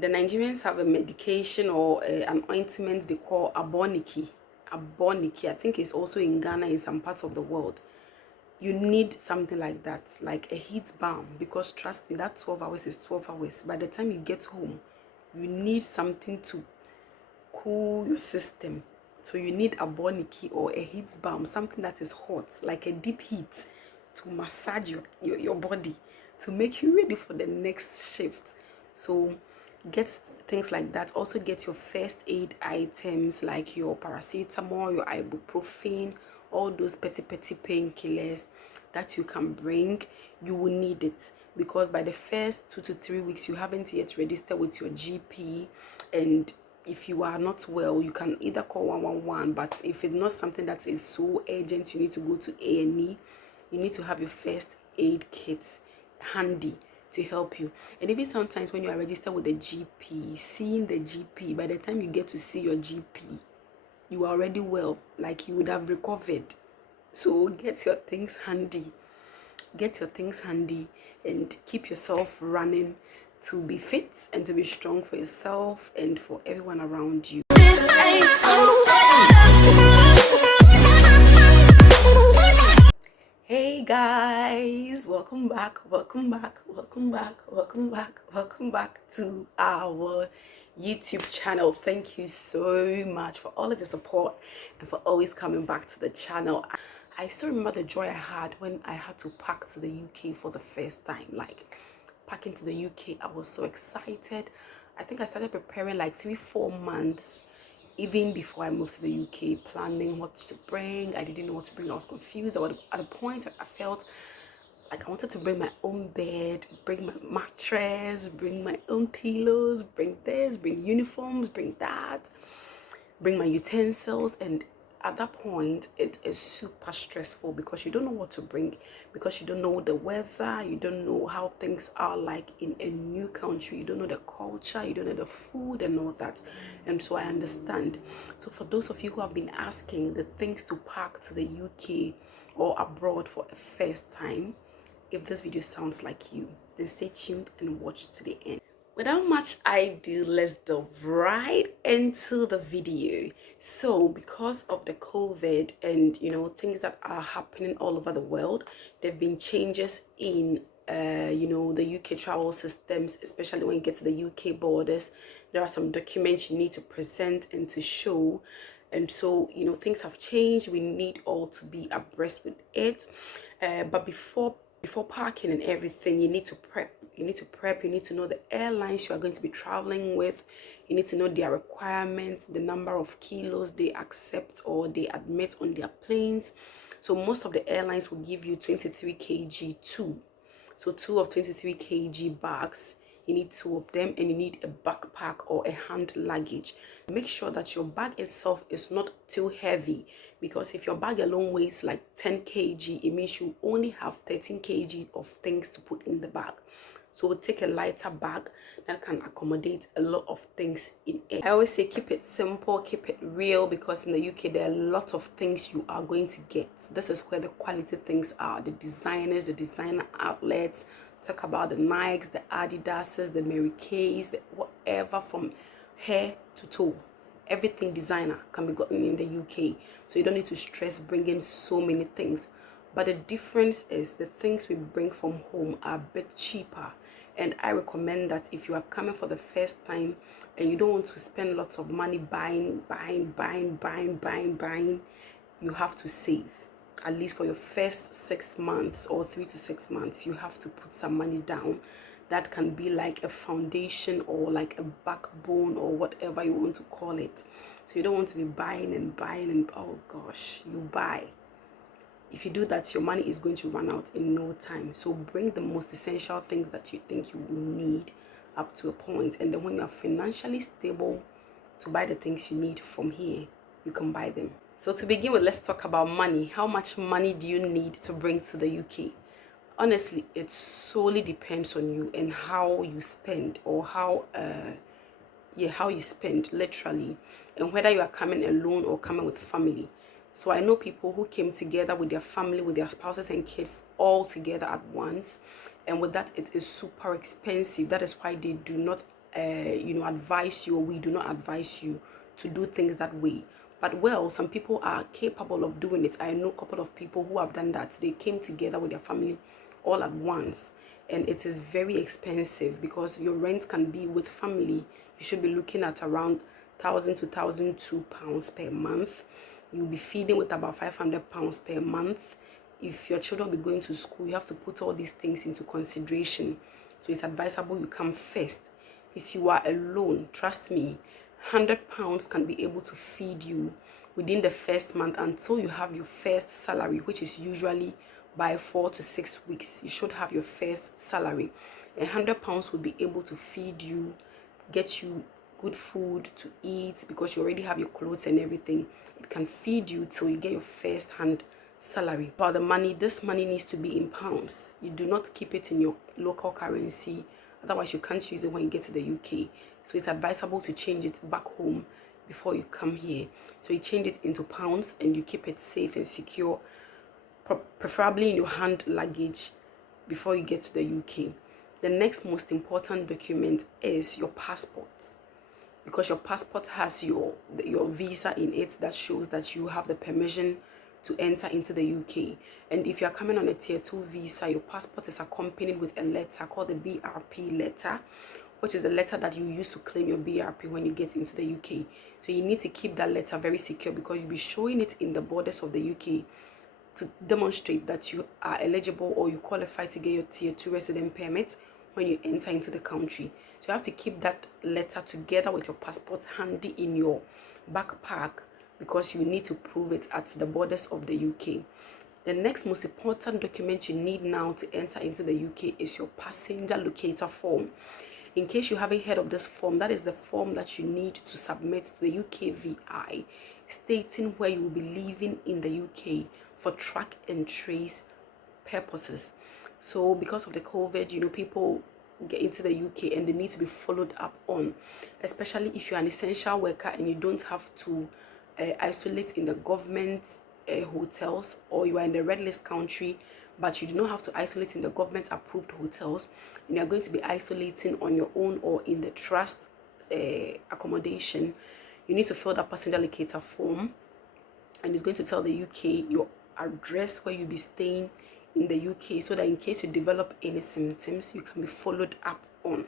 The Nigerians have a medication or an ointment they call aboniki. Aboniki, I think it's also in Ghana in some parts of the world. You need something like that, like a heat balm, because trust me, that 12 hours is 12 hours. By the time you get home, you need something to cool your system. So you need a boniki or a heat balm, something that is hot, like a deep heat, to massage your body, to make you ready for the next shift. So get things like that. Also get your first aid items like your paracetamol, your ibuprofen, all those petty painkillers that you can bring. You will need it, because by the first 2 to 3 weeks you haven't yet registered with your GP, and if you are not well, you can either call 111, but if it's not something that is so urgent, you need to go to A&E, you need to have your first aid kit handy to help you. And even sometimes when you are registered with the GP, seeing the GP, by the time you get to see your GP, you are already well, like you would have recovered. So get your things handy. Get your things handy and keep yourself running to be fit and to be strong for yourself and for everyone around you. Hey guys, welcome back to our YouTube channel. Thank you so much for all of your support and for always coming back to the channel. I still remember the joy I had when I had to pack to the UK for the first time. Like packing to the UK, I was so excited. I think I started preparing like 3-4 months even before I moved to the UK, planning what to bring. I didn't know what to bring. I was confused. At a point I felt like I wanted to bring my own bed, bring my mattress, bring my own pillows, bring this, bring uniforms, bring that, bring my utensils. And at that point it is super stressful because you don't know what to bring, because you don't know the weather, you don't know how things are like in a new country, you don't know the culture, you don't know the food and all that. And so I understand. So for those of you who have been asking the things to pack to the UK or abroad for a first time, if this video sounds like you, then stay tuned and watch to the end. Without much ado, let's dive right into the video. So because of the COVID and things that are happening all over the world, there have been changes in the UK travel systems, especially when you get to the UK borders. There are some documents you need to present and to show, and so things have changed. We need all to be abreast with it, but before parking and everything, you need to prep. You need to know the airlines you are going to be traveling with. You need to know their requirements, the number of kilos they accept or they admit on their planes. So most of the airlines will give you 23 kg so 2 of 23 kg bags. You need 2 of them, and you need a backpack or a hand luggage. Make sure that your bag itself is not too heavy, because if your bag alone weighs like 10 kg, it means you only have 13 kg of things to put in the bag. So take a lighter bag that can accommodate a lot of things in it. I always say keep it simple, keep it real, because in the UK there are a lot of things you are going to get. This is where the quality things are. The designers, the designer outlets. Talk about the Nikes, the Adidases, the Mary Kays, whatever, from hair to toe. Everything designer can be gotten in the UK. So you don't need to stress bringing so many things. But the difference is the things we bring from home are a bit cheaper. And I recommend that if you are coming for the first time and you don't want to spend lots of money buying, you have to save. At least for your first 6 months or 3 to 6 months, you have to put some money down. That can be like a foundation or like a backbone or whatever you want to call it. So you don't want to be buying and oh gosh, you buy. If you do that, your money is going to run out in no time. So bring the most essential things that you think you will need up to a point. And then when you are financially stable to buy the things you need from here, you can buy them. So to begin with, let's talk about money. How much money do you need to bring to the UK? Honestly, it solely depends on you and how you spend, or how you spend literally, and whether you are coming alone or coming with family. So I know people who came together with their family, with their spouses and kids all together at once, and with that it is super expensive. That is why they do not advise you, or we do not advise you to do things that way. But well, some people are capable of doing it. I know a couple of people who have done that. They came together with their family all at once, and it is very expensive because your rent can be, with family, you should be looking at around £1,000 to £1,002 per month. You'll be feeding with about £500 per month. If your children will be going to school, you have to put all these things into consideration. So it's advisable you come first. If you are alone, trust me, £100 can be able to feed you within the first month until you have your first salary, which is usually by 4 to 6 weeks. You should have your first salary. £100 will be able to feed you, get you good food to eat, because you already have your clothes and everything. It can feed you till you get your first hand salary. But the money, this money needs to be in pounds. You do not keep it in your local currency, otherwise you can't use it when you get to the UK. So it's advisable to change it back home before you come here. So you change it into pounds and you keep it safe and secure, preferably in your hand luggage before you get to the UK. The next most important document is your passport, because your passport has your visa in it that shows that you have the permission to enter into the UK. And if you are coming on a tier 2 visa, your passport is accompanied with a letter called the BRP letter, which is the letter that you use to claim your BRP when you get into the UK. So you need to keep that letter very secure, because you'll be showing it in the borders of the UK to demonstrate that you are eligible or you qualify to get your tier 2 resident permit when you enter into the country. So you have to keep that letter together with your passport handy in your backpack, because you need to prove it at the borders of the UK. The next most important document you need now to enter into the UK is your passenger locator form. In case you haven't heard of this form, that is the form that you need to submit to the UKVI, stating where you will be living in the UK for track and trace purposes. So because of the COVID, people get into the UK and they need to be followed up on, especially if you're an essential worker and you don't have to isolate in the government hotels, or you are in the red list country but you do not have to isolate in the government approved hotels, and you are going to be isolating on your own or in the trust accommodation. You need to fill that passenger locator form, and it's going to tell the UK your address where you'll be staying in the UK, so that in case you develop any symptoms, you can be followed up on.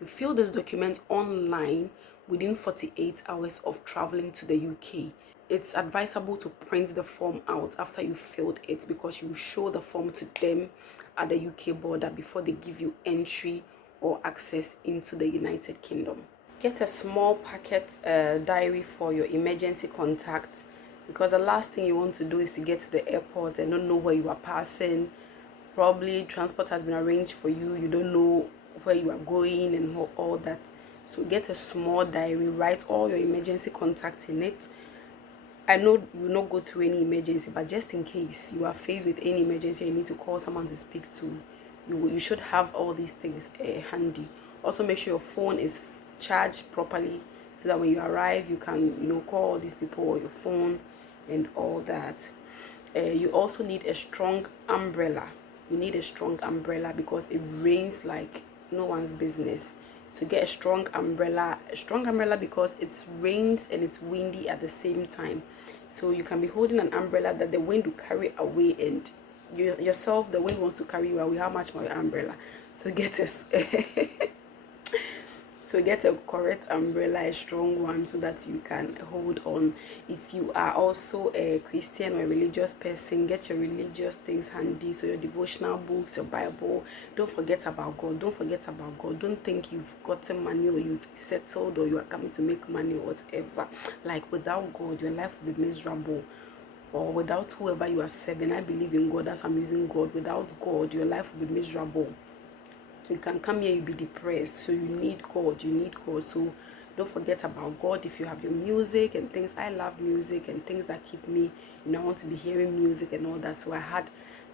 You fill this document online within 48 hours of traveling to the UK. It's advisable to print the form out after you filled it, because you show the form to them at the UK border before they give you entry or access into the United Kingdom. Get a small packet diary for your emergency contact, because the last thing you want to do is to get to the airport and not know where you are passing. Probably transport has been arranged for you, you don't know where you are going and all that. So get a small diary, write all your emergency contacts in it. I know you will not go through any emergency, but just in case you are faced with any emergency, you need to call someone to speak to, you should have all these things handy. Also make sure your phone is charged properly, so that when you arrive you can call all these people or your phone and all that. You also need a strong umbrella. You need a strong umbrella because it rains like no one's business. So get a strong umbrella because it rains and it's windy at the same time. So you can be holding an umbrella that the wind will carry away, and yourself, the wind wants to carry you away. How much more your umbrella? So get a correct umbrella, a strong one, so that you can hold on. If you are also a Christian or a religious person, get your religious things handy. So your devotional books, your Bible. Don't forget about God. Don't think you've gotten money or you've settled or you are coming to make money or whatever. Like, without God, your life will be miserable. Or without whoever you are serving. I believe in God, that's why I'm using God. Without God, your life will be miserable. You can come here, you'll be depressed. So you need God. So don't forget about God. If you have your music and things, I love music and things that keep me, I want to be hearing music and all that. So I had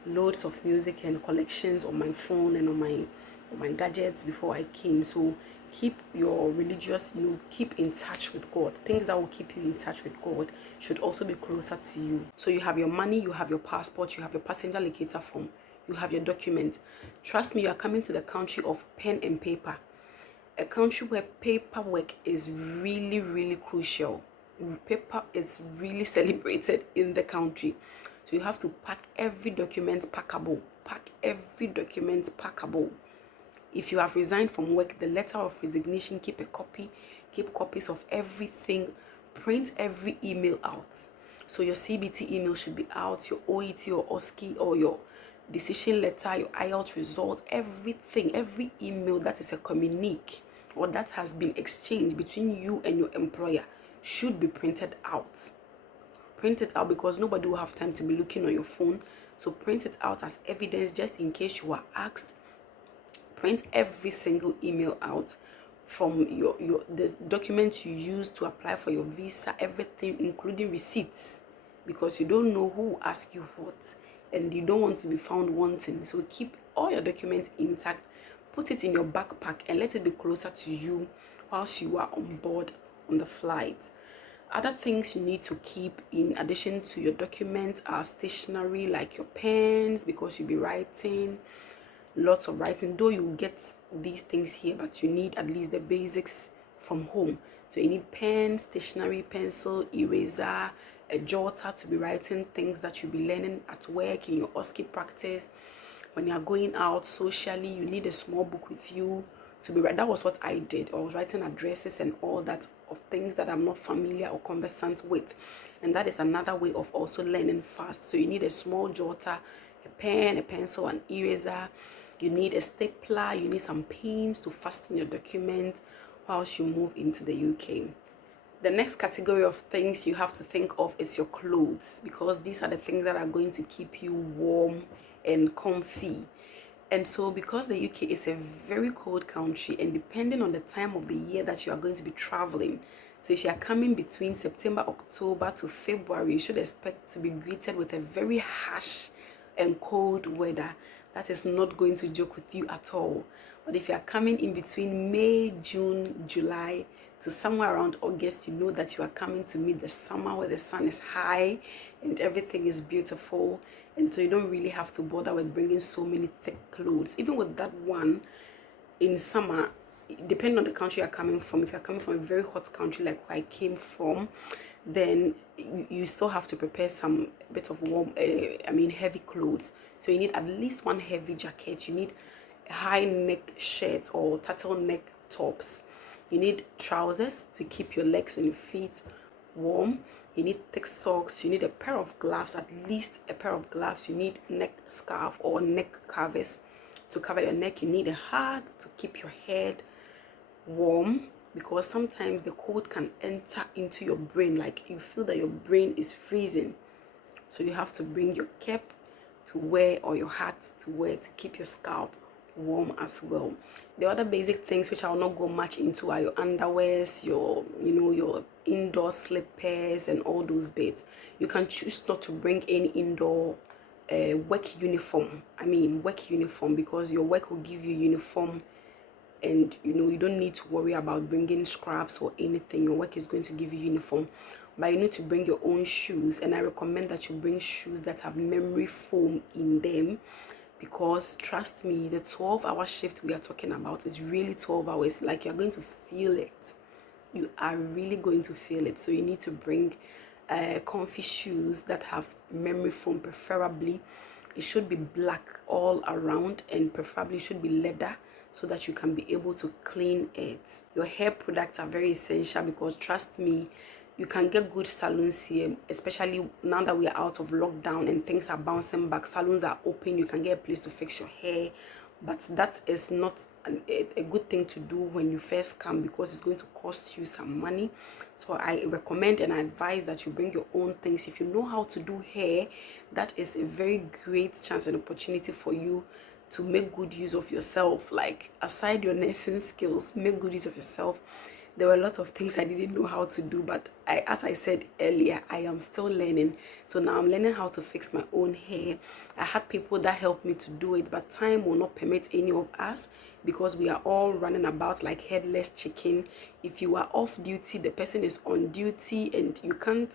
loads of music and collections on my phone and on my gadgets before I came. So keep your religious, keep in touch with God. Things that will keep you in touch with God should also be closer to you. So you have your money, you have your passport, you have your passenger locator form, you have your documents. Trust me, you are coming to the country of pen and paper. a country where paperwork is really, really crucial. Paper is really celebrated in the country. So you have to pack every document packable. Pack every document packable. If you have resigned from work, the letter of resignation, keep a copy. Keep copies of everything. Print every email out. So your CBT email should be out, your OET or OSCE or your decision letter, your IELTS results, everything, every email that is a communique or that has been exchanged between you and your employer should be printed out. Print it out because nobody will have time to be looking on your phone. So print it out as evidence just in case you are asked. Print every single email out from the documents you use to apply for your visa, everything, including receipts, because you don't know who will ask you what and you don't want to be found wanting. So keep all your documents intact, put it in your backpack and let it be closer to you whilst you are on board on the flight. Other things you need to keep in addition to your documents are stationery, like your pens, because you'll be writing, lots of writing. Though you get these things here, but you need at least the basics from home. So you need pen, stationery, pencil, eraser, a jotter to be writing things that you'll be learning at work, in your OSCE practice. When you're going out socially, you need a small book with you to be right. That was what I did. I was writing addresses and all that of things that I'm not familiar or conversant with. And that is another way of also learning fast. So you need a small jotter, a pen, a pencil, an eraser. You need a stapler. You need some pins to fasten your document whilst you move into the UK. The next category of things you have to think of is your clothes, because these are the things that are going to keep you warm and comfy. And so because the UK is a very cold country, and depending on the time of the year that you are going to be traveling, so if you are coming between September, October to February, you should expect to be greeted with a very harsh and cold weather that is not going to joke with you at all. But if you are coming in between May, June, July to somewhere around August, you know that you are coming to meet the summer where the sun is high and everything is beautiful. And so you don't really have to bother with bringing so many thick clothes. Even with that one, in summer, depending on the country you're coming from, if you're coming from a very hot country like where I came from, then you still have to prepare some bit of warm, heavy clothes. So you need at least one heavy jacket. You need high neck shirts or turtleneck tops. You need trousers to keep your legs and your feet warm. You need thick socks. You need a pair of gloves, at least a pair of gloves. You need neck scarf or neck covers to cover your neck. You need a hat to keep your head warm, because sometimes the cold can enter into your brain, like you feel that your brain is freezing. So you have to bring your cap to wear or your hat to wear to keep your scalp warm as well. The other basic things which I will not go much into are your underwears, your indoor slippers and all those bits. You can choose not to bring any indoor work uniform. Work uniform, because your work will give you uniform, and you don't need to worry about bringing scraps or anything. Your work is going to give you uniform, but you need to bring your own shoes, and I recommend that you bring shoes that have memory foam in them, because trust me, the 12-hour shift we are talking about is really 12 hours. Like, you're going to feel it. You are really going to feel it. So you need to bring comfy shoes that have memory foam. Preferably it should be black all around, and preferably should be leather, so that you can be able to clean it. Your hair products are very essential, because trust me, you can get good salons here, especially now that we are out of lockdown and things are bouncing back. Salons are open. You can get a place to fix your hair, but that is not a good thing to do when you first come, because it's going to cost you some money. So I recommend and I advise that you bring your own things. If you know how to do hair, that is a very great chance and opportunity for you to make good use of yourself. Like, aside your nursing skills, make good use of yourself. There were a lot of things I didn't know how to do, but as I said earlier, I am still learning. So now I'm learning how to fix my own hair. I had people that helped me to do it, but time will not permit any of us, because we are all running about like headless chicken. If you are off duty, the person is on duty, and you can't,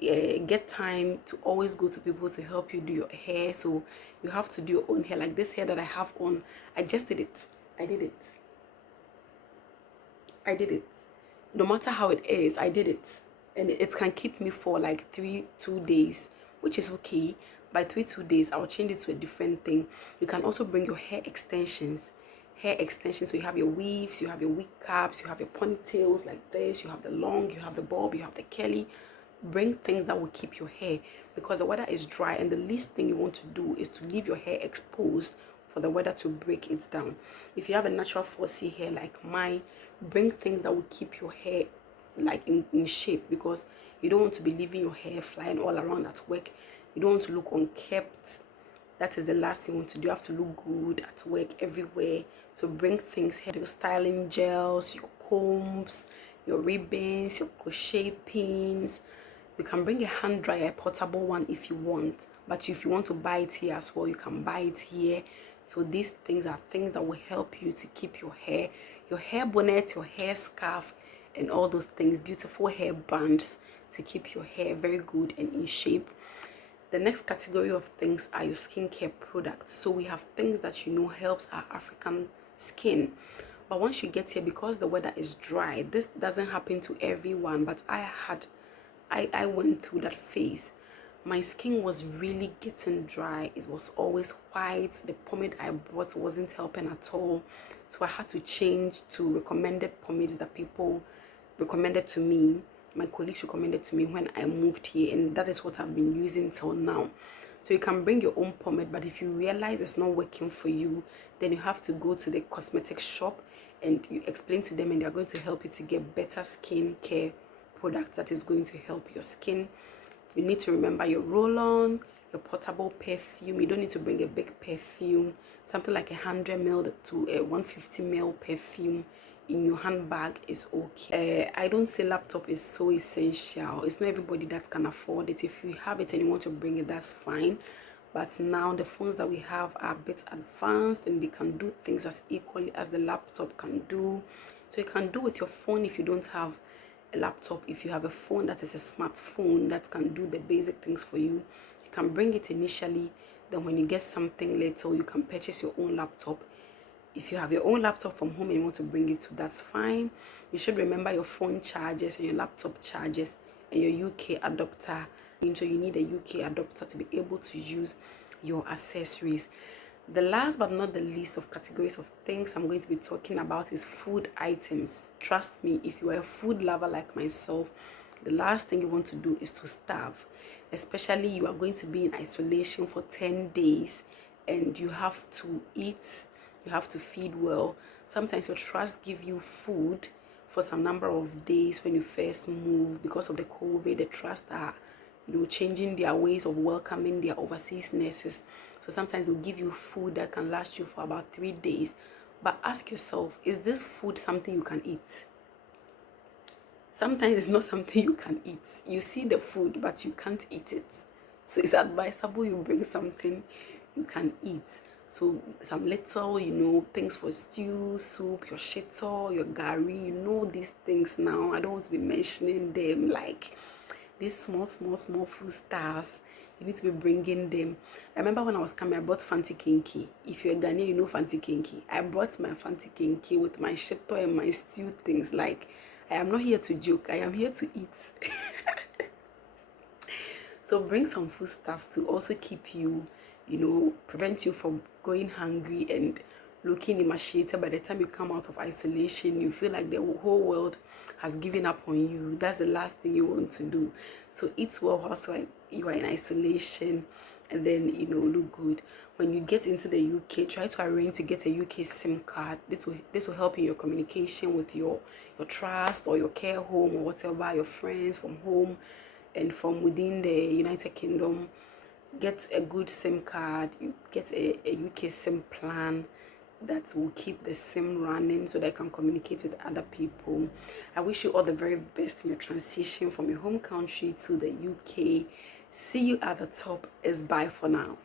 get time to always go to people to help you do your hair. So you have to do your own hair. Like this hair that I have on, I just did it. I did it. I did it. No matter how it is, I did it. And it can keep me for like 2 days, which is okay. By 2 days, I'll change it to a different thing. You can also bring your hair extensions. Hair extensions, so you have your weaves, you have your wig caps, you have your ponytails like this, you have the long, you have the bob, you have the curly. Bring things that will keep your hair, because the weather is dry and the least thing you want to do is to leave your hair exposed for the weather to break it down. If you have a natural 4C hair like mine, bring things that will keep your hair like in shape, because you don't want to be leaving your hair flying all around at work. You don't want to look unkept. That is the last thing you want to do. You have to look good at work, everywhere. So bring things here, your styling gels, your combs, your ribbons, your crochet pins. You can bring a hand dryer, a portable one if you want, but if you want to buy it here as well, you can buy it here. So these things are things that will help you to keep your hair bonnet, your hair scarf, and all those things, beautiful hair bands to keep your hair very good and in shape. The next category of things are your skincare products. So we have things that helps our African skin. But once you get here, because the weather is dry, this doesn't happen to everyone, but I went through that phase. My skin was really getting dry. It was always white. The pomade I bought wasn't helping at all. So I had to change to recommended pomades that people recommended to me. My colleagues recommended to me when I moved here, and that is what I've been using till now. So you can bring your own pomade, but if you realize it's not working for you, then you have to go to the cosmetic shop and you explain to them, and they're going to help you to get better skin care product that is going to help your skin. You need to remember your roll-on, your portable perfume. You don't need to bring a big perfume. Something like 100ml to a 150ml perfume in your handbag is okay. I don't say laptop is so essential. It's not everybody that can afford it. If you have it and you want to bring it, that's fine. But now the phones that we have are a bit advanced, and they can do things as equally as the laptop can do. So you can do with your phone if you don't have a laptop. If you have a phone that is a smartphone that can do the basic things for you, you can bring it initially. Then when you get something later, you can purchase your own laptop. If you have your own laptop from home and you want to bring it to, that's fine. You should remember your phone chargers and your laptop chargers and your UK adapter. So you need a UK adapter to be able to use your accessories. The last but not the least of categories of things I'm going to be talking about is food items. Trust me, if you are a food lover like myself, the last thing you want to do is to starve. Especially you are going to be in isolation for 10 days and you have to eat, you have to feed well. Sometimes your trust give you food for some number of days when you first move. Because of the COVID, the trust are changing their ways of welcoming their overseas nurses. So sometimes they'll give you food that can last you for about 3 days. But ask yourself, is this food something you can eat? Sometimes it's not something you can eat. You see the food, but you can't eat it. So it's advisable you bring something you can eat. So some little, things for stew, soup, your shito, your gari, these things now. I don't want to be mentioning them, like these small food stuffs. You need to be bringing them. I remember when I was coming, I brought Fanti Kinky. If you're a Ghanaian, you know Fanti Kinky. I brought my Fanti Kinky with my shito and my stew things. Like, I am not here to joke. I am here to eat. So bring some food stuffs to also keep you, prevent you from going hungry and looking emaciated. By the time you come out of isolation, you feel like the whole world has given up on you. That's the last thing you want to do. So eat well whilst you are in isolation, and then look good. When you get into the UK, try to arrange to get a UK SIM card. This will help in your communication with your trust or your care home or whatever, your friends from home and from within the United Kingdom. Get a good SIM card. You get a UK SIM plan that will keep the SIM running so that you can communicate with other people. I wish you all the very best in your transition from your home country to the UK. See you at the top. Is bye for now.